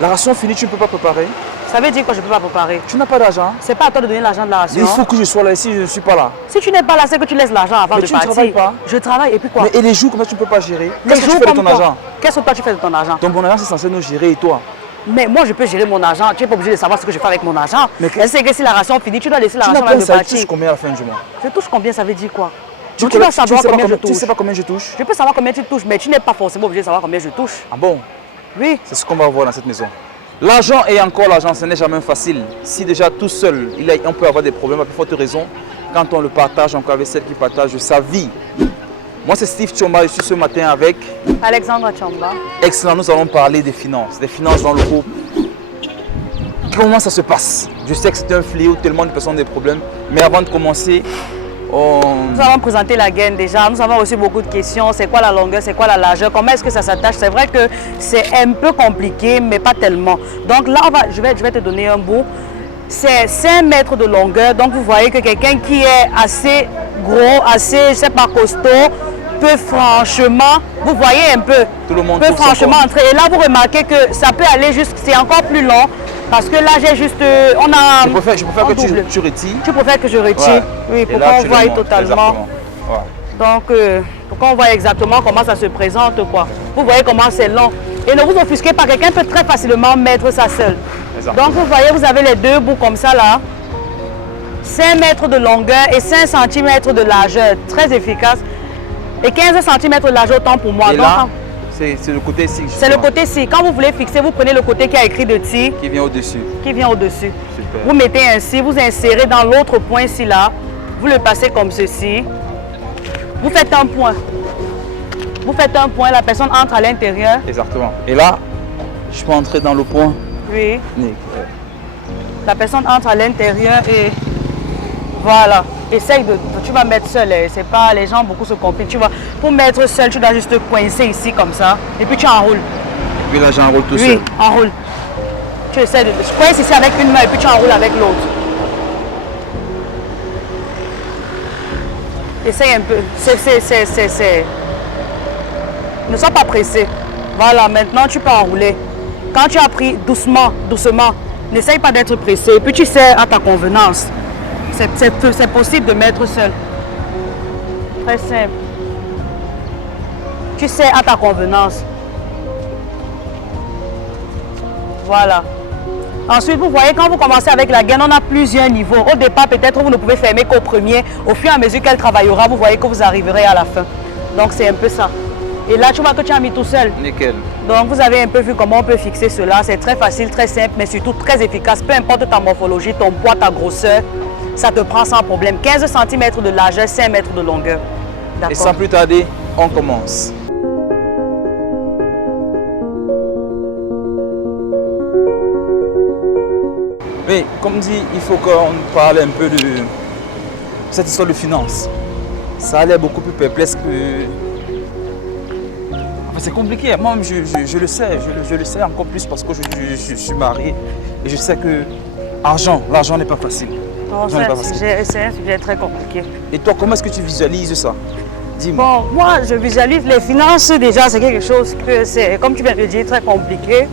La ration finie, tu ne peux pas préparer. Ça veut dire que je ne peux pas préparer. Tu n'as pas d'argent. C'est pas à toi de donner l'argent de la ration. Il faut que je sois là ici, je ne suis pas là. Si tu n'es pas là, c'est que tu laisses l'argent avant Mais de tu ne partir. travailles pas. Je travaille et puis quoi? Mais et les jours, comment tu ne peux pas gérer? Les Qu'est-ce que jours tu fais de comme ton quoi? argent? Qu'est-ce que toi tu fais de ton argent? Donc mon argent, c'est censé nous gérer et toi? Mais moi, je peux gérer mon argent. Tu n'es pas obligé de savoir ce que je fais avec mon argent. Mais elle sait que si la ration finit, tu dois laisser Tu l'argent n'as avant pas de ça, tu partir. touches combien à la fin du mois? Je touche combien, ça veut dire quoi? Tu Donc, tu dois savoir combien je Tu touche. sais pas combien je touche? Je peux savoir combien tu touches, mais tu n'es pas forcément obligé de savoir combien je touche. Ah bon? Oui. C'est ce qu'on va voir dans cette maison. L'argent et encore l'argent, ce n'est jamais facile. Si déjà tout seul, on peut avoir des problèmes, à plus forte raison, quand on le partage encore avec celle qui partage sa vie. Moi, c'est Steve Tchomba, je suis ce matin avec Alexandra Tchomba. Excellent, nous allons parler des finances dans le groupe. Comment ça se passe? Je sais que c'est un fléau, tellement de personnes ont des problèmes. Mais avant de commencer, nous allons présenter la gaine déjà. Nous avons aussi beaucoup de questions. C'est quoi la longueur? C'est quoi la largeur? Comment est-ce que ça s'attache? C'est vrai que c'est un peu compliqué, mais pas tellement. Donc là, je vais te donner un bout. C'est 5 mètres de longueur. Donc vous voyez que quelqu'un qui est assez gros, assez, je sais pas, costaud, peut franchement, vous voyez un peu, tout le monde peut franchement entrer. Et là, vous remarquez que ça peut aller juste, c'est encore plus long. Parce que là, j'ai juste, on a... Je préfère que tu retires. Tu préfères que je retire? Ouais. Oui, pour qu'on voie totalement. Ouais. Donc, pour qu'on voit exactement comment ça se présente, quoi. Vous voyez comment c'est long. Et ne vous offusquez pas, quelqu'un peut très facilement mettre ça seul. Exactement. Donc, vous voyez, vous avez les deux bouts comme ça, là. 5 mètres de longueur et 5 cm de largeur. Très efficace. Et 15 cm de largeur, autant pour moi. Et là, c'est le côté-ci. C'est le côté-ci. Quand vous voulez fixer, vous prenez le côté qui a écrit de tir. Qui vient au-dessus. Qui vient au-dessus. Super. Vous mettez ainsi, vous insérez dans l'autre point-ci là. Vous le passez comme ceci. Vous faites un point. Vous faites un point, la personne entre à l'intérieur. Exactement. Et là, je peux entrer dans le point. Oui. Nickel. La personne entre à l'intérieur et voilà. Essaye de... Tu vas mettre seul, c'est pas... Les gens beaucoup se compliquent. Tu vas... Pour mettre seul, tu dois juste coincer ici comme ça. Et puis tu enroules. Et puis là, j'enroule tout seul. Oui, enroule. Tu essaies de... Je coince ici avec une main et puis tu enroules avec l'autre. Essaye un peu. Ne sois pas pressé. Voilà, maintenant tu peux enrouler. Quand tu as pris doucement, doucement, n'essaye pas d'être pressé. Et puis tu sais à ta convenance. C'est possible de mettre seul. Très simple. Tu sais à ta convenance. Voilà. Ensuite, vous voyez, quand vous commencez avec la gaine, on a plusieurs niveaux. Au départ, peut-être vous ne pouvez fermer qu'au premier. Au fur et à mesure qu'elle travaillera, vous voyez que vous arriverez à la fin. Donc, c'est un peu ça. Et là, tu vois que tu as mis tout seul. Nickel. Donc, vous avez un peu vu comment on peut fixer cela. C'est très facile, très simple, mais surtout très efficace. Peu importe ta morphologie, ton poids, ta grosseur, ça te prend sans problème. 15 cm de largeur, 5 mètres de longueur. Et sans plus tarder, on commence. Mais comme dit, il faut qu'on parle un peu de cette histoire de finances. Ça a l'air beaucoup plus perplexe que... Enfin, c'est compliqué, moi je le sais, je le sais encore plus parce que je suis marié. Et je sais que l'argent n'est pas facile. C'est un sujet très compliqué. Et toi, comment est-ce que tu visualises ça? Dis-moi. Bon, moi, je visualise les finances déjà, c'est quelque chose que c'est, comme tu viens de le dire, très compliqué.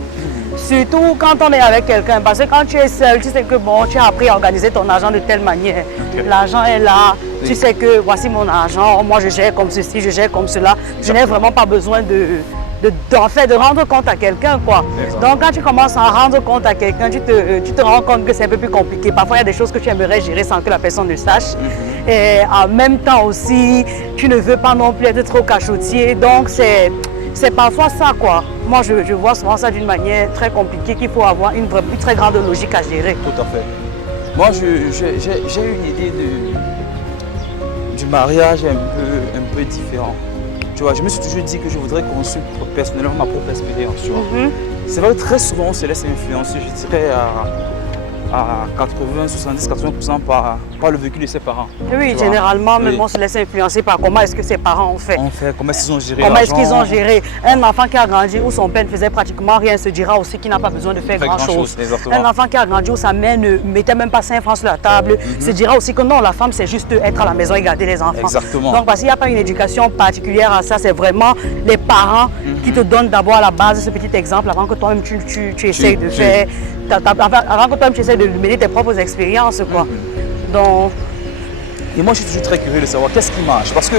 Surtout quand on est avec quelqu'un, parce que quand tu es seul, tu sais que bon, tu as appris à organiser ton argent de telle manière. Okay. L'argent est là, oui. Tu sais que voici mon argent, moi je gère comme ceci, je gère comme cela. Je n'ai vraiment pas besoin de rendre compte à quelqu'un, quoi. Donc quand tu commences à rendre compte à quelqu'un, tu te rends compte que c'est un peu plus compliqué. Parfois il y a des choses que tu aimerais gérer sans que la personne ne sache. Et en même temps aussi, tu ne veux pas non plus être trop cachotier. Donc c'est parfois ça, quoi. Moi, je vois souvent ça d'une manière très compliquée, qu'il faut avoir une très grande logique à gérer. Tout à fait. Moi, j'ai une idée du mariage un peu différent. Tu vois, je me suis toujours dit que je voudrais construire personnellement ma propre expérience. C'est vrai que très souvent, on se laisse influencer, je dirais, à 70-80% par le vécu de ses parents. Oui, généralement, même on se laisse influencer par comment est-ce que ses parents ont fait. Comment est-ce qu'ils ont géré Comment est-ce l'argent. qu'ils ont géré. Un enfant qui a grandi où son père ne faisait pratiquement rien se dira aussi qu'il n'a pas besoin de faire grand-chose. Un enfant qui a grandi où sa mère ne mettait même pas 5 francs sur la table se dira aussi que non, la femme c'est juste être à la maison et garder les enfants. Exactement. Donc parce qu'il n'y a pas une éducation particulière à ça, c'est vraiment les parents qui te donnent d'abord à la base ce petit exemple avant que toi-même tu essayes de faire, avant que toi-même tu essayes de mener tes propres expériences, quoi. Donc, et moi je suis toujours très curieux de savoir qu'est-ce qui marche, parce que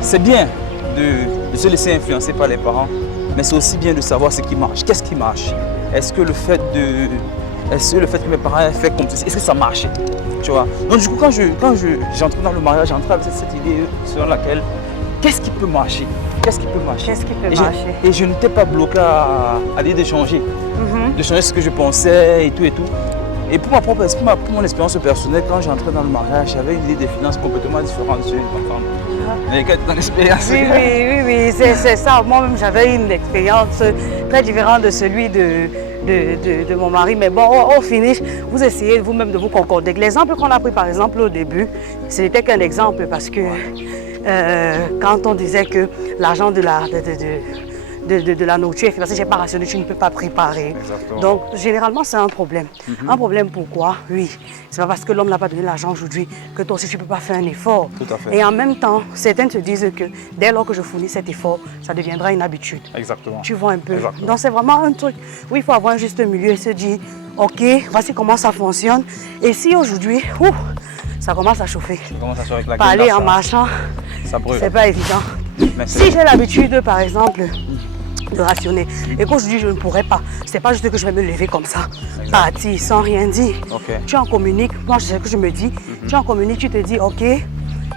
c'est bien de se laisser influencer par les parents, mais c'est aussi bien de savoir ce qui marche. Qu'est-ce qui marche? Est-ce que le fait que mes parents aient fait comme ça, est-ce que ça marchait? Tu vois? Donc du coup quand j'entre dans le mariage, j'entre avec cette idée selon laquelle qu'est-ce qui peut marcher? Qu'est-ce qui peut marcher? Qu'est-ce qui peut marcher? Et je n'étais pas bloqué à l'idée de changer. De changer ce que je pensais et tout et tout. Et pour mon expérience personnelle, quand j'entrais dans le mariage, j'avais une idée des finances complètement différente de celui de ma femme. Mais quelle est ton expérience? Oui, c'est ça. Moi-même, j'avais une expérience très différente de celui de mon mari. Mais bon, au finish, vous essayez vous-même de vous concorder. L'exemple qu'on a pris, par exemple, au début, ce n'était qu'un exemple parce que quand on disait que l'argent de la nourriture est financée, je n'ai pas rationné, tu ne peux pas préparer. Exactement. Donc, généralement, c'est un problème. Un problème pourquoi? Oui, c'est pas parce que l'homme n'a pas donné l'argent aujourd'hui que toi aussi, tu ne peux pas faire un effort. Tout à fait. Et en même temps, certains se disent que dès lors que je fournis cet effort, ça deviendra une habitude. Exactement. Tu vois un peu. Exactement. Donc, c'est vraiment un truc où il faut avoir un juste milieu et se dire, OK, voici comment ça fonctionne. Et si aujourd'hui, ça commence à chauffer, parler en marchant, c'est pas évident. Si j'ai l'habitude, par exemple, de rationner et qu'aujourd'hui je ne pourrais pas, c'est pas juste que je vais me lever comme ça, partir sans rien dire. Tu en communiques, moi c'est ce que je me dis, tu en communiques, tu te dis OK,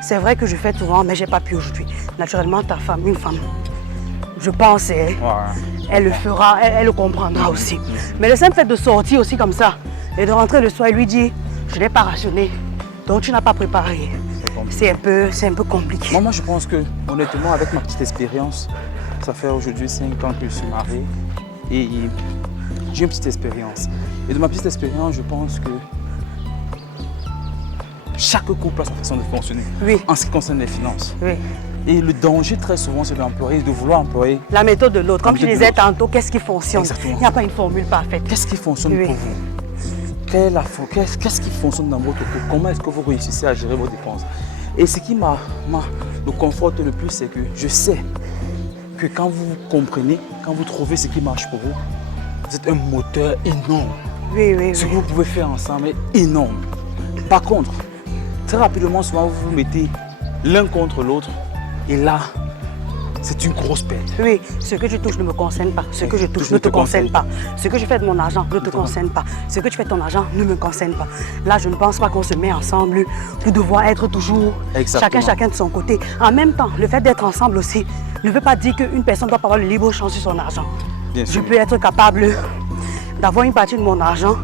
c'est vrai que je fais souvent mais j'ai pas pu aujourd'hui. Naturellement ta femme, une femme, je pense, elle le fera, elle le comprendra aussi. Mais le simple fait de sortir aussi comme ça et de rentrer le soir et lui dire je n'ai pas rationné, donc tu n'as pas préparé. C'est un peu compliqué. Moi, je pense que, honnêtement, avec ma petite expérience, ça fait aujourd'hui 5 ans que je suis marié et j'ai une petite expérience. Et de ma petite expérience, je pense que chaque couple a sa façon de fonctionner en ce qui concerne les finances. Oui. Et le danger, très souvent, c'est de vouloir employer la méthode de l'autre. Comme tu disais tantôt, qu'est-ce qui fonctionne? Exactement. Il n'y a pas une formule parfaite. Qu'est-ce qui fonctionne pour vous? Qu'est-ce qui fonctionne dans votre couple? Comment est-ce que vous réussissez à gérer vos dépenses? Et ce qui me conforte le plus, c'est que je sais que quand vous comprenez, quand vous trouvez ce qui marche pour vous, vous êtes un moteur énorme. Ce que vous pouvez faire ensemble est énorme. Par contre, très rapidement, souvent vous vous mettez l'un contre l'autre et là, c'est une grosse perte. Oui, ce que tu touches ne me concerne pas. Ce que je touche ne te concerne pas. Ce que je fais de mon argent ne te concerne pas. Ce que tu fais de ton argent ne me concerne pas. Là, je ne pense pas qu'on se met ensemble pour devoir être toujours chacun de son côté. En même temps, le fait d'être ensemble aussi ne veut pas dire qu'une personne doit pas avoir le libre champ sur son argent. Je peux être capable d'avoir une partie de mon argent,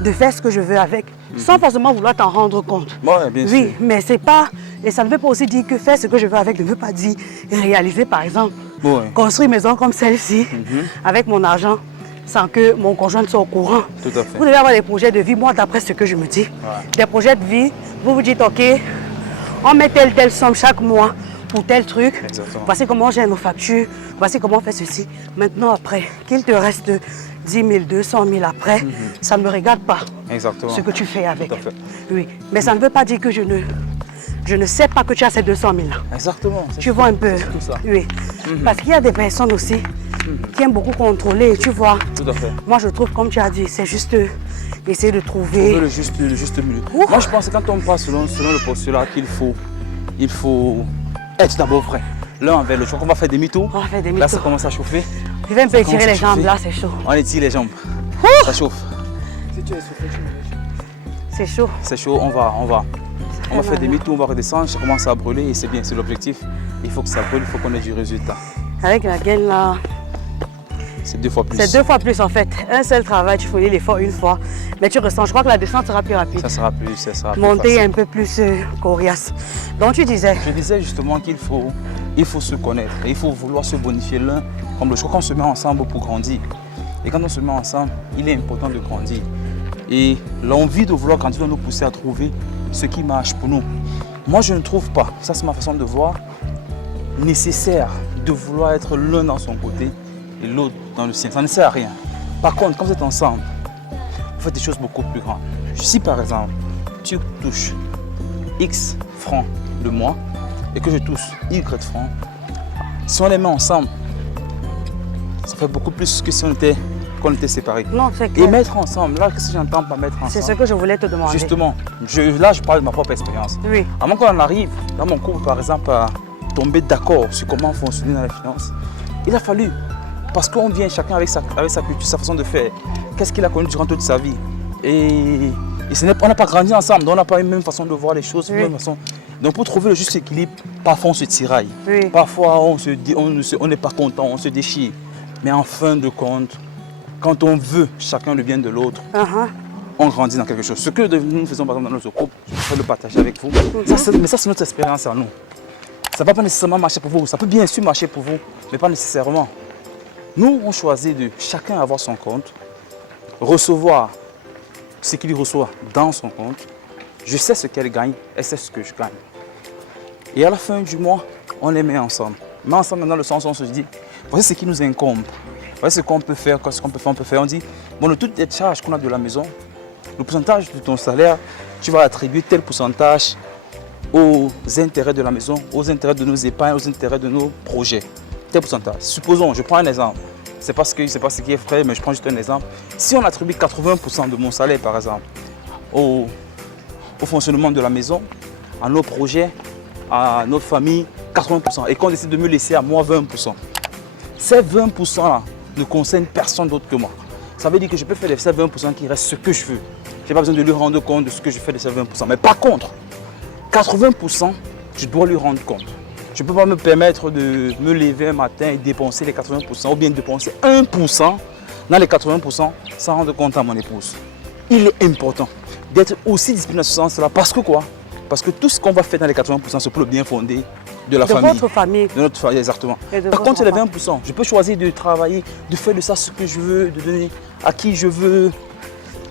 de faire ce que je veux avec, sans forcément vouloir t'en rendre compte. Bien sûr. Mais c'est pas... Et ça ne veut pas aussi dire que faire ce que je veux avec ne veut pas dire réaliser, par exemple, construire une maison comme celle-ci, avec mon argent, sans que mon conjoint soit au courant. Tout à fait. Vous devez avoir des projets de vie, moi, d'après ce que je me dis. Des projets de vie, vous vous dites, OK, on met telle somme chaque mois pour tel truc. Exactement. Voici comment on gère nos factures, voici comment on fait ceci. Maintenant, après, qu'il te reste 10 000, 200 000 après, ça ne me regarde pas. Exactement. Ce que tu fais avec. Tout à fait. Oui, mais ça ne veut pas dire que je ne sais pas que tu as ces 200 000 là. Exactement. Tu vois un peu. Tout ça. Oui. Parce qu'il y a des personnes aussi qui aiment beaucoup contrôler, tu vois. Tout à fait. Moi, je trouve, comme tu as dit, c'est juste essayer de trouver le juste milieu. Moi, je pense que quand on passe selon le postulat qu'il faut être d'abord vrai. L'un envers l'autre. On va faire des mythos. Là, ça commence à chauffer. Je vais un peu étirer les jambes, là, c'est chaud. On étire les jambes. Ça chauffe. Si tu es soufflé, c'est chaud. C'est chaud, on va faire des mythos, on va redescendre, ça commence à brûler et c'est bien, c'est l'objectif. Il faut que ça brûle, il faut qu'on ait du résultat. Avec la gaine là, c'est 2 fois plus. C'est 2 fois plus en fait. Un seul travail, tu fournis l'effort une fois, mais tu ressens, je crois que la descente sera plus rapide. Ça sera plus facile. Monter un peu plus coriace. Donc tu disais? Je disais justement qu'il faut se connaître, et il faut vouloir se bonifier l'un comme l'autre. Je crois qu'on se met ensemble pour grandir. Et quand on se met ensemble, il est important de grandir. et l'envie de vouloir continuer à nous pousser à trouver ce qui marche pour nous. Moi, je ne trouve pas, ça c'est ma façon de voir, nécessaire de vouloir être l'un dans son côté et l'autre dans le sien. Ça ne sert à rien. Par contre, quand vous êtes ensemble, vous faites des choses beaucoup plus grandes. Si par exemple, tu touches X francs le mois et que je touche Y francs, si on les met ensemble, ça fait beaucoup plus que si qu'on était séparés. Non, c'est clair. Et mettre ensemble, là, qu'est-ce que j'entends par mettre ensemble? C'est ce que je voulais te demander. Justement, là, je parle de ma propre expérience. Oui. Avant qu'on en arrive, dans mon couple, par exemple, à tomber d'accord sur comment fonctionner dans les finances, il a fallu, parce qu'on vient chacun avec sa culture, sa façon de faire, qu'est-ce qu'il a connu durant toute sa vie. Et on n'a pas grandi ensemble, donc on n'a pas eu la même façon de voir les choses, Oui. même façon. Donc pour trouver le juste équilibre, parfois on se tiraille, Oui. parfois on n'est pas content, on se déchire. Mais en fin de compte, quand on veut chacun le bien de l'autre, on grandit dans quelque chose. Ce que nous faisons par exemple dans notre couple, je vais le partager avec vous. Mais ça c'est notre expérience à nous. Ça ne va pas nécessairement marcher pour vous, ça peut bien sûr marcher pour vous, mais pas nécessairement. Nous, on choisit de chacun avoir son compte, recevoir ce qu'il reçoit dans son compte. Je sais ce qu'elle gagne, elle sait ce que je gagne. Et à la fin du mois, on les met ensemble. Mais ensemble dans le sens où on se dit, voici ce qui nous incombe. Voici ce qu'on peut faire, ce qu'on peut faire, on peut faire. On dit, bon, de toutes les charges qu'on a de la maison, le pourcentage de ton salaire, tu vas attribuer tel pourcentage aux intérêts de la maison, aux intérêts de nos épargnes, aux intérêts de nos projets. Tel pourcentage. Supposons, je prends un exemple. C'est pas ce qui est frais, mais je prends juste un exemple. Si on attribue 80% de mon salaire, par exemple, au fonctionnement de la maison, à nos projets, à notre famille, 80%, et qu'on décide de me laisser à moi 20%. Ces 20%-là ne concernent personne d'autre que moi. Ça veut dire que je peux faire de ces 20% qui restent ce que je veux. Je n'ai pas besoin de lui rendre compte de ce que je fais de ces 20%. Mais par contre, 80%, je dois lui rendre compte. Je ne peux pas me permettre de me lever un matin et dépenser les 80% ou bien dépenser 1% dans les 80% sans rendre compte à mon épouse. Il est important d'être aussi disponible dans ce sens-là. Parce que quoi? Parce que tout ce qu'on va faire dans les 80%, c'est pour le bien fondé de la famille. De votre famille. De notre famille, exactement. Par contre, les 20%, je peux choisir de travailler, de faire de ça ce que je veux, de donner à qui je veux.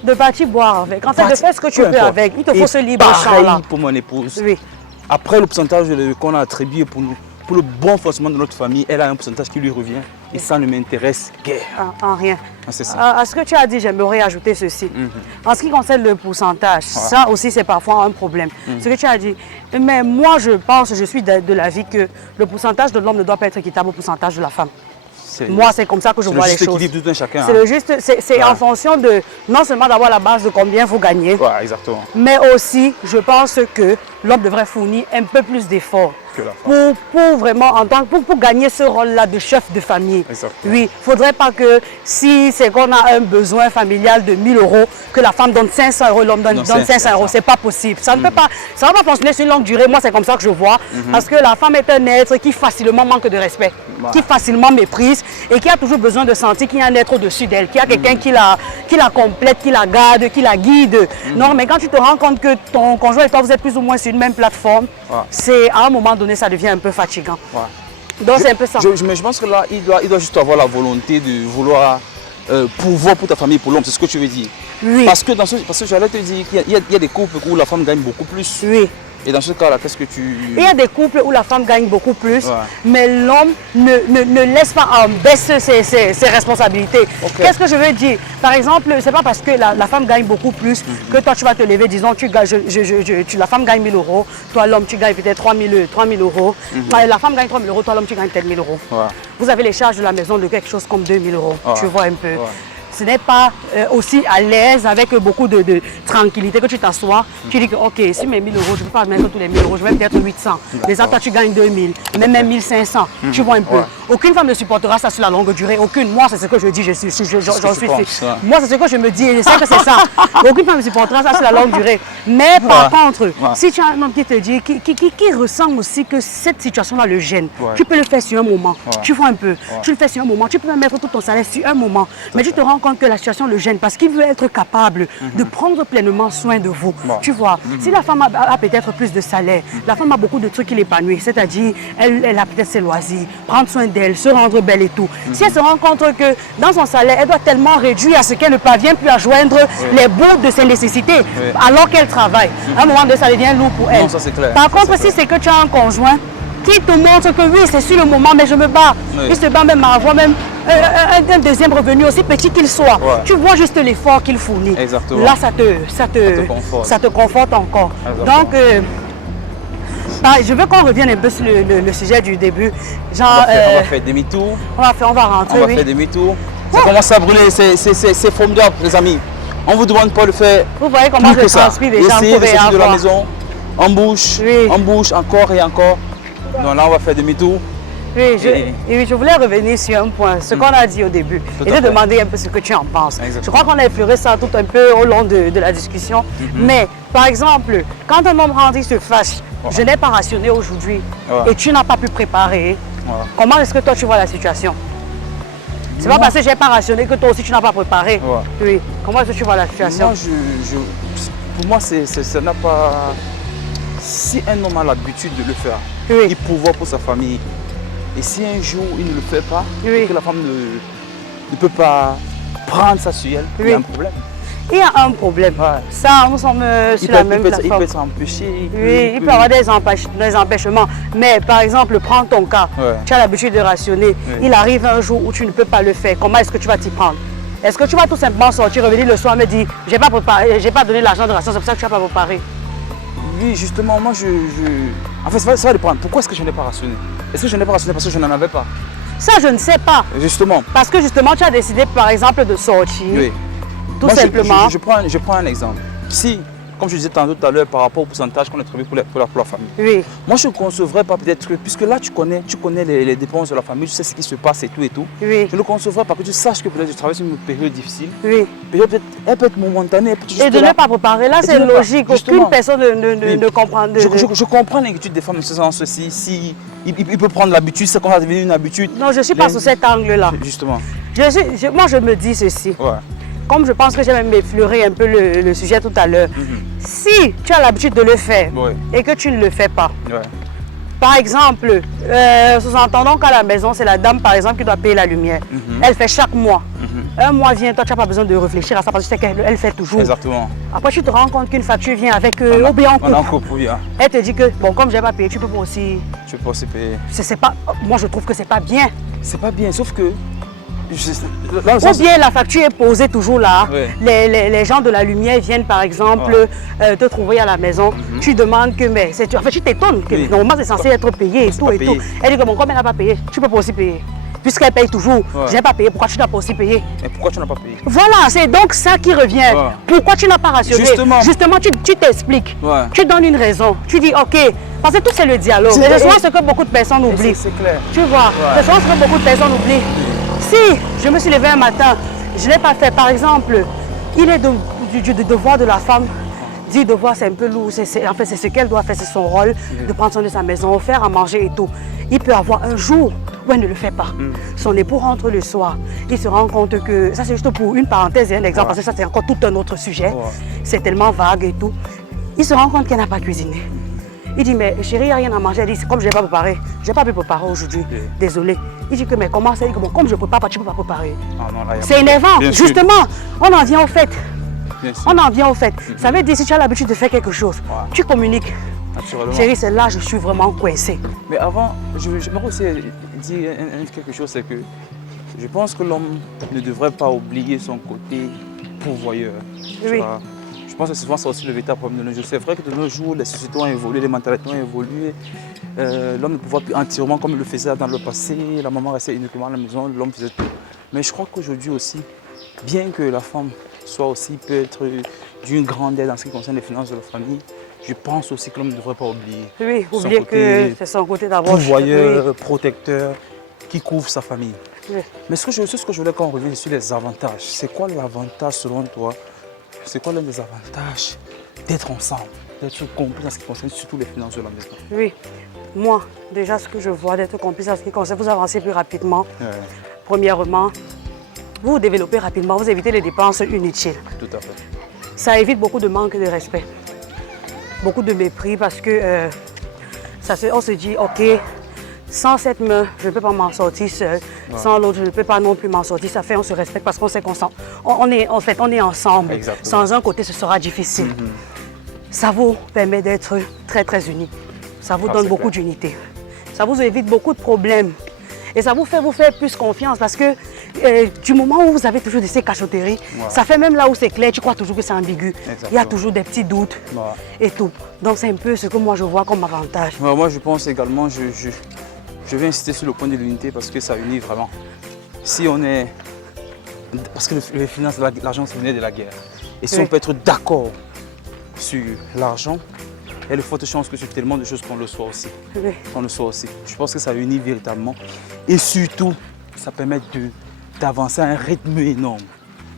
De partir boire avec. En fait, de faire ce que tu veux avec. Il te faut ce libre champ là. Pour mon épouse. Oui. Après le pourcentage qu'on a attribué pour nous, pour le bon fonctionnement de notre famille, elle a un pourcentage qui lui revient. Et ça ne m'intéresse guère. En rien. C'est ça. À ce que tu as dit, j'aimerais ajouter ceci. En ce qui concerne le pourcentage, ça aussi c'est parfois un problème. Ce que tu as dit. Mais moi je pense, je suis de l'avis que le pourcentage de l'homme ne doit pas être équitable au pourcentage de la femme. Moi, c'est comme ça que je vois les choses. C'est le juste équilibre de chacun. C'est le juste, c'est en fonction de, non seulement d'avoir la base de combien vous gagnez, exactement. mais aussi, je pense que l'homme devrait fournir un peu plus d'efforts pour vraiment, pour gagner ce rôle-là de chef de famille. Exactement. Oui, il ne faudrait pas que si c'est qu'on a un besoin familial de 1000 €, que la femme donne 500 €, l'homme donne 500 €. C'est pas possible. Ça ne peut pas, ça va pas fonctionner sur une longue durée. Moi, c'est comme ça que je vois. Parce que la femme est un être qui facilement manque de respect, qui facilement méprise et qui a toujours besoin de sentir qu'il y a un être au-dessus d'elle, qu'il y a quelqu'un qui la complète, qui la garde, qui la guide. Non, mais quand tu te rends compte que ton conjoint et toi, vous êtes plus ou moins sur une même plateforme, c'est à un moment donné, ça devient un peu fatigant. Donc c'est un peu ça. Mais je pense que là, il doit juste avoir la volonté de vouloir pouvoir pour ta famille, pour l'homme, c'est ce que tu veux dire. Oui. Parce que j'allais te dire qu'il y a des couples où la femme gagne beaucoup plus. Oui. Et dans ce cas-là, qu'est-ce que tu... Il y a des couples où la femme gagne beaucoup plus, mais l'homme ne laisse pas en baisse ses responsabilités. Qu'est-ce que je veux dire? Par exemple, c'est pas parce que la femme gagne beaucoup plus que toi tu vas te lever, disons, la femme gagne 1000 €, toi l'homme tu gagnes peut-être 3000 €. La femme gagne 3000 €, toi l'homme tu gagnes peut-être 1000 €. Vous avez les charges de la maison de quelque chose comme 2000 €. Tu vois un peu. Ce n'est pas aussi à l'aise avec beaucoup de tranquillité que tu t'assois. Tu dis que ok, si mes 1000 €, je ne peux pas mettre tous les 1000 €, je vais peut-être 800. Les autres, tu gagnes 2000, même 1500. Tu vois un peu. Aucune femme ne supportera ça sur la longue durée. Aucune. Moi, c'est ce que je dis, j'en suis sûre. Moi, c'est ce que je me dis, et je sais que c'est ça. Aucune femme ne supportera ça sur la longue durée. Mais par contre, si tu as un homme qui te dit, qui ressent aussi que cette situation-là le gêne, tu peux le faire sur un moment. Tu vois un peu. Tu le fais sur un moment. Tu peux mettre tout ton salaire sur un moment. Mais tu te rends compte compte que la situation le gêne parce qu'il veut être capable de prendre pleinement soin de vous. Bon. Tu vois, si la femme a peut-être plus de salaire, la femme a beaucoup de trucs qui l'épanouissent, c'est-à-dire elle a peut-être ses loisirs, prendre soin d'elle, se rendre belle et tout. Si elle se rend compte que dans son salaire, elle doit tellement réduire à ce qu'elle ne parvient plus à joindre les bouts de ses nécessités alors qu'elle travaille, à un moment donné, ça devient lourd pour elle. Non, ça c'est clair. Par contre, si c'est que tu as un conjoint qui te montre que oui, c'est sur le moment, mais je me bats. Il se bat même à avoir même un deuxième revenu, aussi petit qu'il soit. Tu vois juste l'effort qu'il fournit. Exactement. Là, ça te conforte encore. Exactement. Donc, je veux qu'on revienne un peu sur le sujet du début. Genre, On va faire demi-tour. on va rentrer, On va faire demi-tour. Ça commence à brûler, c'est formidable, les amis. On ne vous demande pas de faire Vous voyez comment plus je que ça. transpire déjà, Essayez vous de pouvez sortir de la avoir. maison, en bouche, encore et encore. Donc là, on va faire demi-tour. Oui, je voulais revenir sur un point, ce qu'on a dit au début, et à te fait. demander un peu ce que tu en penses. Exactement. Je crois qu'on a effleuré ça tout un peu au long de la discussion. Mais, par exemple, quand un homme rentre, il se fâche, je n'ai pas rationné aujourd'hui, et tu n'as pas pu préparer, comment est-ce que toi tu vois la situation? C'est pas parce que j'ai pas rationné que toi aussi tu n'as pas préparé. Oui. Comment est-ce que tu vois la situation? Moi, pour moi, ça n'a pas... Si un homme a l'habitude de le faire, il pourvoit pour sa famille. Et si un jour il ne le fait pas, et que la femme ne peut pas prendre ça sur elle, il y a un problème. Il y a un problème. Ça, nous sommes sur la même plateforme. Il peut être empêché. Oui, il peut y avoir des empêchements. Mais par exemple, prends ton cas. Tu as l'habitude de rationner. Il arrive un jour où tu ne peux pas le faire. Comment est-ce que tu vas t'y prendre? Est-ce que tu vas tout simplement sortir, revenir le soir et me dire j'ai pas préparé, j'ai pas donné l'argent de ration, c'est pour ça que tu n'as pas préparé? Oui, justement, moi En fait, ça va dépendre. Pourquoi est-ce que je n'ai pas rationné? Est-ce que je n'ai pas rationné parce que je n'en avais pas? Ça, je ne sais pas. Justement. Parce que justement, tu as décidé, par exemple, de sortir. Oui. Tout simplement. Je prends un exemple. Si, comme je disais tout à l'heure, par rapport au pourcentage qu'on a trouvé pour la famille. Oui. Moi, je ne concevrais pas peut-être que, puisque là, tu connais les dépenses de la famille, tu sais ce qui se passe et tout et tout. Oui. Je ne concevrais pas que tu saches que peut-être je travaille sur une période difficile. Oui. Elle peut être momentanée. Et de ne pas préparer, là, c'est logique. Aucune personne ne comprend. Je comprends l'inquiétude des femmes dans ce sens-ci. Si il peut prendre l'habitude, c'est qu'on va devenir une habitude. Non, je ne suis pas sous cet angle-là. Justement. Moi, je me dis ceci. Comme je pense que j'ai même effleuré un peu le sujet tout à l'heure. Si tu as l'habitude de le faire et que tu ne le fais pas, par exemple, sous-entendons qu'à la maison, c'est la dame, par exemple, qui doit payer la lumière. Elle fait chaque mois. Un mois vient, toi, tu n'as pas besoin de réfléchir à ça parce que tu sais qu'elle fait toujours. Exactement. Après, tu te rends compte qu'une facture vient avec ou bien en couple. Elle te dit que, bon, comme je n'ai pas payé, tu peux pas aussi... Tu peux aussi payer. Moi, je trouve que c'est pas bien. C'est pas bien, sauf que... Ou bien la facture est posée toujours là. Les gens de la lumière viennent par exemple te trouver à la maison. Tu demandes que, mais en fait tu t'étonnes que normalement c'est censé être payé et tout et tout. Elle dit que bon, comme elle n'a pas payé, tu peux pas aussi payer. Puisqu'elle paye toujours, je n'ai pas payé, pourquoi tu n'as pas aussi payé? Et pourquoi tu n'as pas payé? Voilà, c'est donc ça qui revient. Pourquoi tu n'as pas rationné? Justement, tu t'expliques. Tu donnes une raison. Tu dis ok, parce que tout c'est le dialogue. C'est souvent ce que beaucoup de personnes oublient. C'est clair. Tu vois, c'est souvent ce que beaucoup de personnes oublient. Si je me suis levée un matin, je ne l'ai pas fait, par exemple, il est du devoir de la femme, dit devoir c'est un peu lourd, en fait c'est ce qu'elle doit faire, c'est son rôle, de prendre soin de sa maison, faire à manger et tout. Il peut avoir un jour où elle ne le fait pas. Son époux rentre le soir, il se rend compte que, ça c'est juste pour une parenthèse et un exemple, parce que ça c'est encore tout un autre sujet, c'est tellement vague et tout. Il se rend compte qu'elle n'a pas cuisiné. Il dit, mais chérie, il n'y a rien à manger. Elle dit, comme je n'ai pas préparé, je n'ai pas pu préparer aujourd'hui. Désolé. Il dit que, mais comment ça? Il dit que, bon, comme je ne prépare pas, tu ne peux pas préparer. C'est énervant. Justement, on en vient au fait. On en vient au fait. Ça veut dire, si tu as l'habitude de faire quelque chose, tu communiques. Chérie, c'est là, je suis vraiment coincée. Mais avant, je vais aussi dire quelque chose, c'est que je pense que l'homme ne devrait pas oublier son côté pourvoyeur. Oui. Je pense que c'est souvent ça aussi le véritable problème de nos jours. C'est vrai que de nos jours, les sociétés ont évolué, les mentalités ont évolué. L'homme ne pouvait plus entièrement comme il le faisait dans le passé. La maman restait uniquement à la maison, l'homme faisait tout. Mais je crois qu'aujourd'hui aussi, bien que la femme soit aussi peut être d'une grande aide en ce qui concerne les finances de la famille, je pense aussi que l'homme ne devrait pas oublier. Oui, oublier que c'est son côté d'abord. Pourvoyeur, protecteur, qui couvre sa famille. Mais ce que je voulais qu'on revienne sur les avantages. C'est quoi l'avantage selon toi? C'est quoi l'un des avantages d'être ensemble, d'être complice en ce qui concerne surtout les finances de la maison? Oui, moi, déjà ce que je vois d'être complice en ce qui concerne, vous avancez plus rapidement. Premièrement, vous vous développez rapidement, vous évitez les dépenses inutiles. Tout à fait. Ça évite beaucoup de manque de respect, beaucoup de mépris parce que on se dit, ok, sans cette main, je ne peux pas m'en sortir seul. Sans l'autre, je ne peux pas non plus m'en sortir. Ça fait, on se respecte parce qu'on sait on est ensemble. Exactement. Sans un côté, ce sera difficile. Ça vous permet d'être très, très unis. Ça vous donne beaucoup d'unité. Ça vous évite beaucoup de problèmes. Et ça vous fait plus confiance parce que du moment où vous avez toujours de ces cachotteries, ça fait même là où c'est clair, tu crois toujours que c'est ambigu. Il y a toujours des petits doutes et tout. Donc c'est un peu ce que moi je vois comme avantage. Moi je pense également, je vais insister sur le point de l'unité parce que ça unit vraiment. Si on est... Parce que les finances, l'argent c'est né de la guerre. Et si on peut être d'accord sur l'argent, il y a de fortes chances que sur tellement de choses qu'on le soit aussi. Qu'on le soit aussi. Je pense que ça unit véritablement. Et surtout, ça permet d'avancer à un rythme énorme.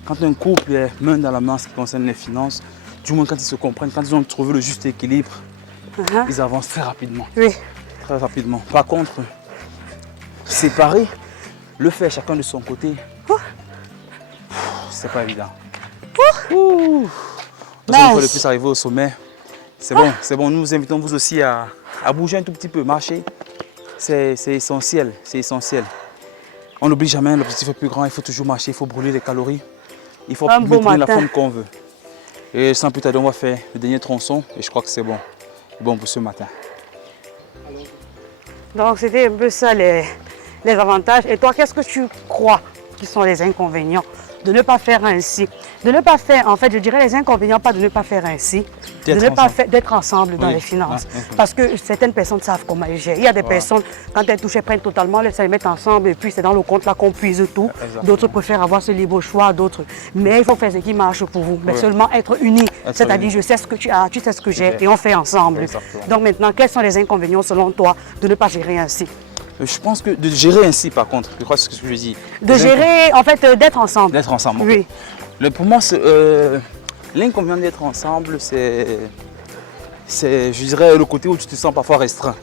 Quand un couple est main dans la main en ce qui concerne les finances, du moins quand ils se comprennent, quand ils ont trouvé le juste équilibre, ils avancent très rapidement. Très rapidement. Par contre, séparer, le faire chacun de son côté, c'est pas évident. Une fois de plus arriver au sommet, c'est bon, nous vous invitons vous aussi à bouger un tout petit peu, marcher. C'est essentiel, c'est essentiel. On n'oublie jamais, l'objectif est plus grand, il faut toujours marcher, il faut brûler les calories. Il faut maintenir la forme qu'on veut. Et sans plus tarder, on va faire le dernier tronçon et je crois que c'est bon. Bon pour ce matin. Donc c'était un peu ça les avantages. Et toi, qu'est-ce que tu crois qui sont les inconvénients de ne pas faire ainsi? De ne pas faire, en fait, je dirais les inconvénients, pas de ne pas faire ainsi, de ne pas faire, d'être ensemble dans les finances. Parce que certaines personnes savent comment elles gèrent. Il y a des personnes, quand elles touchent, elles prennent totalement, elles se mettent ensemble et puis c'est dans le compte là qu'on puise tout. D'autres préfèrent avoir ce libre choix, d'autres. Mais il faut faire ce qui marche pour vous. Mais seulement être unis. C'est-à-dire, je sais ce que tu as, tu sais ce que j'ai et on fait ensemble. Donc maintenant, quels sont les inconvénients selon toi de ne pas gérer ainsi? Je pense que de gérer ainsi, par contre, je crois que c'est ce que je dis. De gérer, en fait, d'être ensemble. D'être ensemble. Oui. Pour moi, l'inconvénient d'être ensemble, c'est, je dirais, le côté où tu te sens parfois restreint.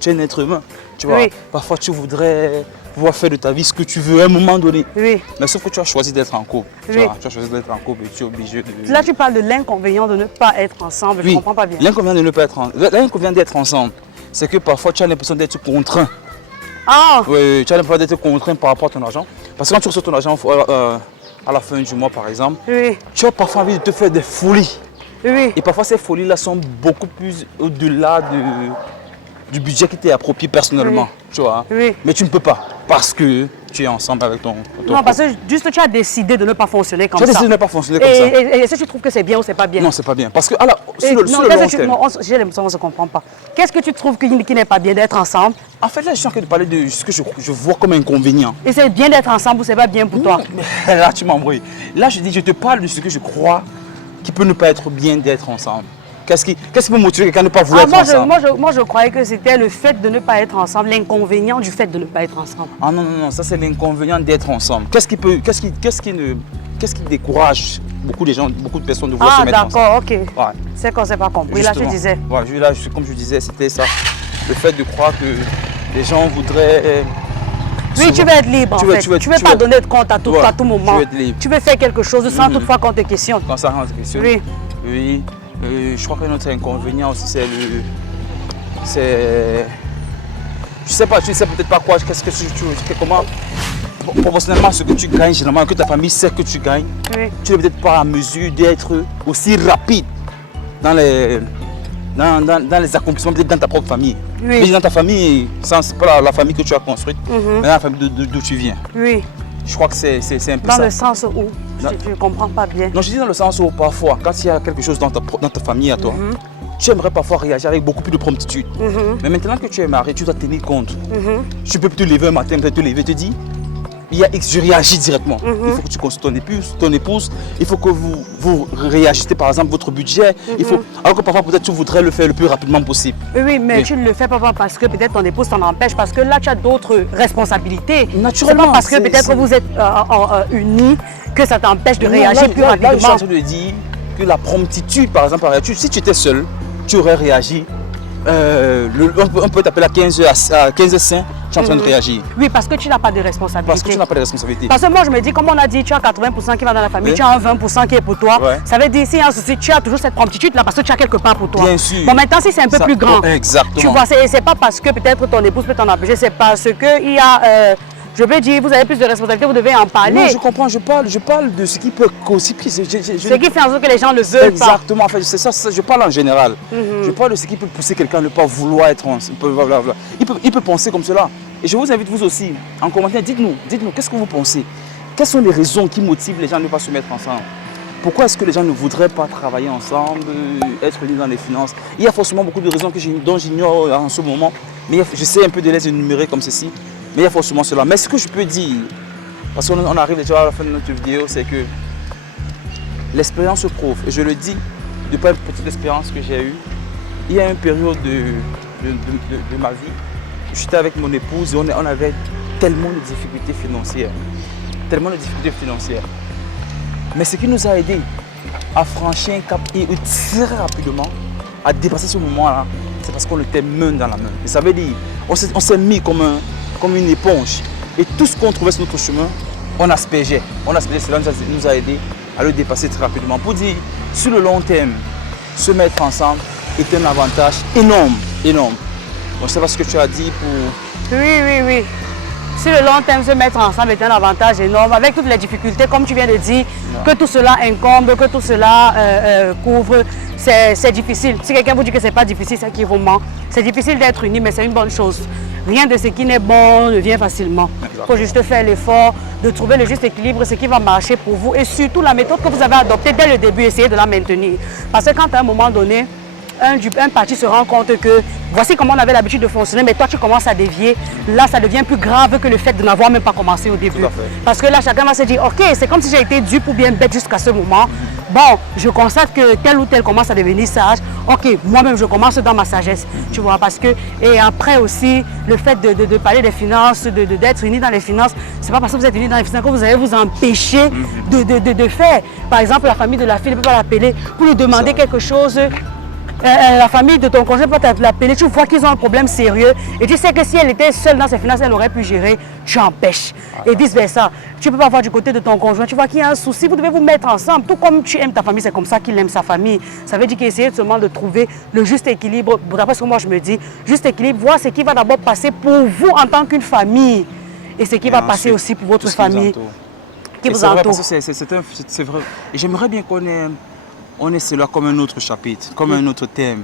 Tu es un être humain, tu vois. Parfois, tu voudrais pouvoir faire de ta vie ce que tu veux à un moment donné. Mais sauf que tu as choisi d'être en couple. Tu as choisi d'être en couple et tu es obligé de... Là, tu parles de l'inconvénient de ne pas être ensemble. Je ne comprends pas bien. L'inconvénient de ne pas être l'inconvénient d'être ensemble, c'est que parfois, tu as l'impression d'être contraint. Oui, tu as l'impression d'être contraint par rapport à ton argent. Parce que quand tu reçois ton argent à la fin du mois, par exemple, tu as parfois envie de te faire des folies. Et parfois, ces folies-là sont beaucoup plus au-delà du budget qui t'est approprié personnellement. Tu vois. Mais tu ne peux pas parce que tu es ensemble avec ton non, parce que juste tu as décidé de ne pas fonctionner comme ça. Tu as décidé de ne pas fonctionner comme ça. Et est-ce que tu trouves que c'est bien ou c'est pas bien? Non, c'est pas bien. Parce que alors, sur le long terme... J'ai l'impression qu'on ne se comprend pas. Qu'est-ce que tu trouves qui n'est pas bien d'être ensemble? En fait, là, je suis en train de parler de ce que je vois comme inconvénient. Et c'est bien d'être ensemble ou c'est pas bien pour toi? Là, tu m'embrouilles. Là, je te parle de ce que je crois qui peut ne pas être bien d'être ensemble. Qu'est-ce qui peut motiver quelqu'un à ne pas vouloir être ensemble? Moi, je croyais que c'était le fait de ne pas être ensemble, l'inconvénient du fait de ne pas être ensemble. Ah non, ça c'est l'inconvénient d'être ensemble. Qu'est-ce qui décourage beaucoup de gens, beaucoup de personnes de vouloir se mettre ensemble? Ah d'accord, ok. C'est qu'on ne s'est pas compris. Justement, là, tu disais. Là, comme je disais, c'était ça. Le fait de croire que les gens voudraient... Oui, tu veux être libre en fait. Tu ne veux pas donner de compte à tout moment. Tu veux être libre. Tu veux faire quelque chose sans toutefois qu'on te questionne. Quand ça on te questionne. Oui. Je crois que notre inconvénient aussi, c'est... Je sais pas, tu ne sais peut-être pas quoi, comment... Proportionnellement à ce que tu gagnes, généralement, que ta famille sait que tu gagnes, tu n'es peut-être pas en mesure d'être aussi rapide dans les accomplissements, peut-être dans ta propre famille. Mais dans ta famille, c'est pas la famille que tu as construite, mais dans la famille d'où tu viens. Je crois que c'est un peu ça. Dans le sens où tu ne comprends pas bien. Non, je dis dans le sens où parfois, quand il y a quelque chose dans ta famille à toi, tu aimerais parfois réagir avec beaucoup plus de promptitude. Mais maintenant que tu es marié, tu dois tenir compte. Tu peux te lever un matin, peut-être te lever et te dire, il y a X, je réagis directement. Il faut que tu consultes ton épouse, il faut que vous réagissez par exemple votre budget. Alors que parfois peut-être tu voudrais le faire le plus rapidement possible. Oui, mais tu ne le fais pas parce que peut-être ton épouse t'en empêche, parce que là tu as d'autres responsabilités. Naturellement. C'est pas parce que peut-être vous êtes unis que ça t'empêche de réagir plus rapidement. Là, je suis en train de dire que la promptitude, par exemple, si tu étais seul, tu aurais réagi on peut t'appeler à 15h, à 15h05, tu es en train de réagir. Oui, parce que tu n'as pas de responsabilité. Parce que tu n'as pas de responsabilité. Parce que moi, je me dis, comme on a dit, tu as 80% qui va dans la famille, Oui. tu as un 20% qui est pour toi. Ouais. Ça veut dire, s'il y a un souci, tu as toujours cette promptitude là parce que tu as quelque part pour toi. Bien sûr. Bon, maintenant, si c'est un peu plus grand, Exactement. tu vois, c'est pas parce que peut-être ton épouse peut t'en empêcher, c'est parce qu'il y a, je peux dire, vous avez plus de responsabilité, vous devez en parler. Non, je comprends, je parle de ce qui peut causer. Ce qui fait en sorte que les gens le veulent pas. Exactement, en fait, c'est ça, je parle en général. Je parle de ce qui peut pousser quelqu'un à ne pas vouloir être il peut penser comme cela. Et je vous invite vous aussi, en commentaire, dites-nous, qu'est-ce que vous pensez? Quelles sont les raisons qui motivent les gens à ne pas se mettre ensemble? Pourquoi est-ce que les gens ne voudraient pas travailler ensemble, être unis dans les finances? Il y a forcément beaucoup de raisons dont j'ignore en ce moment, mais j'essaie un peu de les énumérer comme ceci. Mais il y a forcément cela. Mais ce que je peux dire, parce qu'on arrive déjà à la fin de notre vidéo, c'est que l'expérience se prouve. Et je le dis, de par une petite expérience que j'ai eue, il y a une période de ma vie, j'étais avec mon épouse et on avait tellement de difficultés financières. Tellement de difficultés financières. Mais ce qui nous a aidés à franchir un cap et très rapidement à dépasser ce moment-là, c'est parce qu'on était main dans la main. Et ça veut dire, on s'est mis comme une éponge. Et tout ce qu'on trouvait sur notre chemin, on aspergeait. Cela nous a aidé à le dépasser très rapidement. Pour dire, sur le long terme, se mettre ensemble est un avantage énorme. Bon, je ne sais pas ce que tu as dit pour... Oui. Sur le long terme, se mettre ensemble est un avantage énorme. Avec toutes les difficultés, comme tu viens de dire, que tout cela incombe, que tout cela couvre, c'est difficile. Si quelqu'un vous dit que ce n'est pas difficile, c'est qu'il vous ment. C'est difficile d'être uni, mais c'est une bonne chose. Rien de ce qui n'est bon ne vient facilement. Il faut juste faire l'effort de trouver le juste équilibre, ce qui va marcher pour vous. Et surtout, la méthode que vous avez adoptée dès le début, essayez de la maintenir. Parce que quand à un moment donné, un parti se rend compte que voici comment on avait l'habitude de fonctionner, mais toi tu commences à dévier, là ça devient plus grave que le fait de n'avoir même pas commencé au début. Parce que là chacun va se dire, ok, c'est comme si j'ai été dupe ou bien bête jusqu'à ce moment. Bon, je constate que tel ou tel commence à devenir sage. Ok, moi-même je commence dans ma sagesse, tu vois, parce que, et après aussi, le fait de parler des finances, d'être unis dans les finances, c'est pas parce que vous êtes unis dans les finances que vous allez vous empêcher de faire. Par exemple, la famille de la fille ne peut pas l'appeler pour lui demander quelque chose. La famille de ton conjoint peut l'appeler, tu vois qu'ils ont un problème sérieux et tu sais que si elle était seule dans ses finances, elle aurait pu gérer, tu empêches. Et vice versa. Tu ne peux pas voir du côté de ton conjoint, tu vois qu'il y a un souci, vous devez vous mettre ensemble. Tout comme tu aimes ta famille, c'est comme ça qu'il aime sa famille. Ça veut dire qu'essayer seulement de trouver le juste équilibre, d'après ce que moi je me dis, juste équilibre, voir ce qui va d'abord passer pour vous en tant qu'une famille et ce qui va passer aussi pour votre famille qui vous entoure. C'est vrai. Et j'aimerais bien on ait cela comme un autre chapitre, comme un autre thème.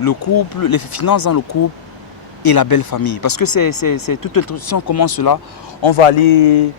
Le couple, les finances dans le couple et la belle famille. Parce que c'est toute si on commence cela, on va aller...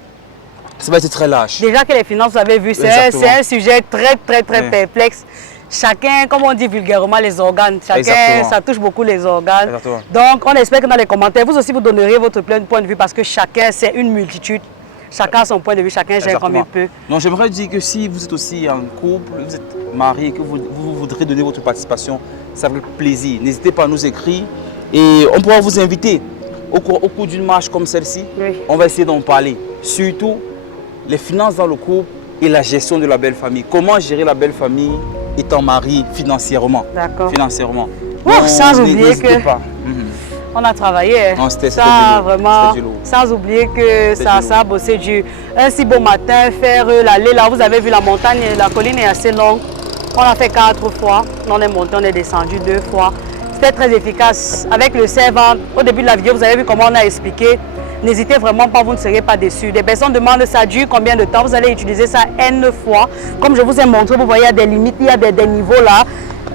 Ça va être très lâche. Déjà que les finances, vous avez vu, c'est un sujet très perplexe. Chacun, comme on dit vulgairement, les organes. Chacun, ça touche beaucoup les organes. Donc, on espère que dans les commentaires, vous aussi, vous donnerez votre plein point de vue parce que chacun, c'est une multitude. Chacun a son point de vue, chacun gère comme il peut. Donc j'aimerais dire que si vous êtes aussi en couple, vous êtes marié, que vous voudrez donner votre participation, ça fait plaisir. N'hésitez pas à nous écrire et on pourra vous inviter au cours d'une marche comme celle-ci. Oui. On va essayer d'en parler. Surtout les finances dans le couple et la gestion de la belle famille. Comment gérer la belle famille étant marié financièrement. D'accord. Financièrement. Sans oublier que... On a travaillé, non, ça vraiment, sans oublier que ça a bossé dur. Un si beau matin, faire l'aller là, vous avez vu la montagne, la colline est assez longue. On a fait 4 fois, on est monté, on est descendu 2 fois. C'était très efficace. Avec le servant, au début de la vidéo, vous avez vu comment on a expliqué. N'hésitez vraiment pas, vous ne serez pas déçus. Des personnes demandent ça dure combien de temps, vous allez utiliser ça N fois. Comme je vous ai montré, vous voyez, il y a des limites, il y a des niveaux là.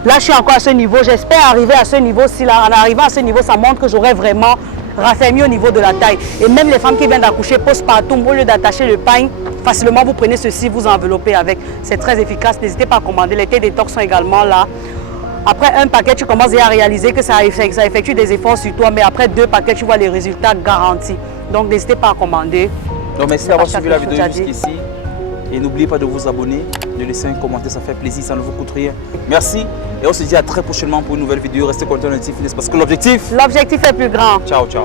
Là, je suis encore à ce niveau. J'espère arriver à ce niveau. Si là, en arrivant à ce niveau, ça montre que j'aurai vraiment raffermi au niveau de la taille. Et même les femmes qui viennent d'accoucher postpartum, au lieu d'attacher le pain, facilement vous prenez ceci, vous enveloppez avec. C'est très efficace. N'hésitez pas à commander. Les thés détox sont également là. Après un paquet, tu commences à réaliser que ça effectue des efforts sur toi. Mais après 2 paquets, tu vois les résultats garantis. Donc, n'hésitez pas à commander. Donc, merci d'avoir suivi la vidéo jusqu'ici. Et n'oubliez pas de vous abonner, de laisser un commentaire, ça fait plaisir, ça ne vous coûte rien. Merci et on se dit à très prochainement pour une nouvelle vidéo. Restez connectés dans Team Fitness parce que l'objectif est plus grand. Ciao, ciao.